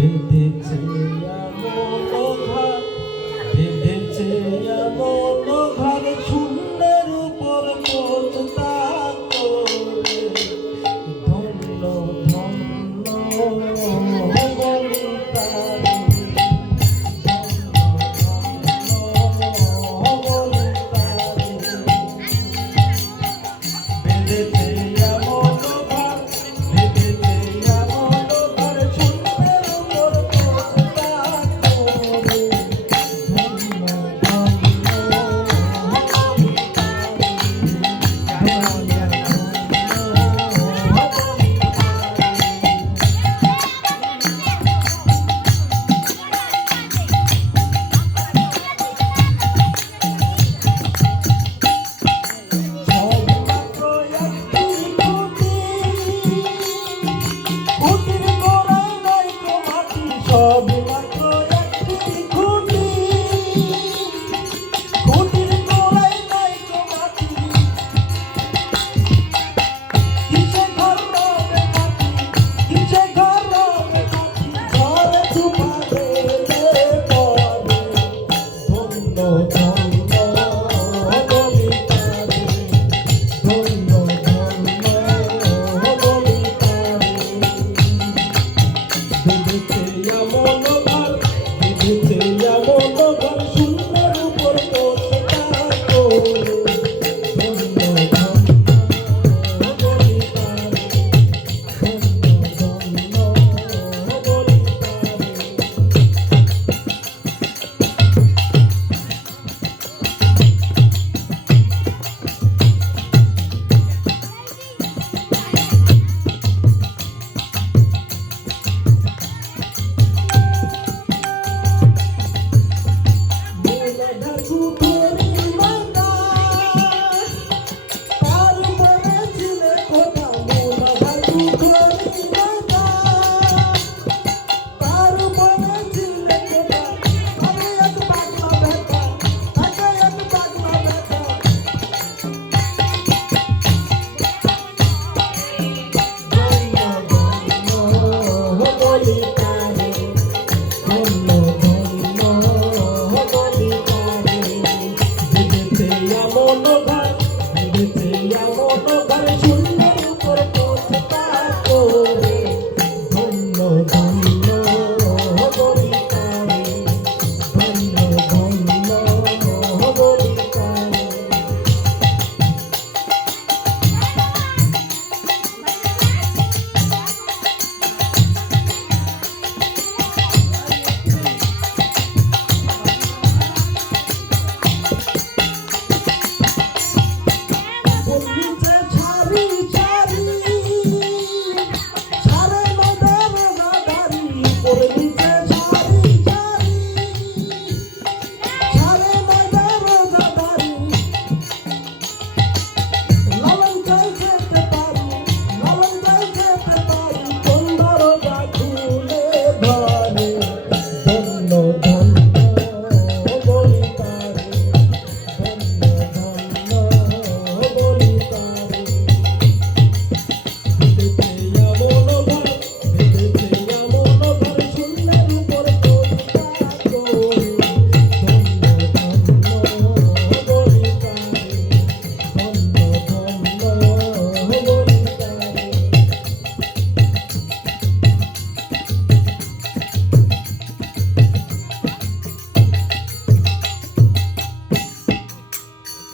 espelho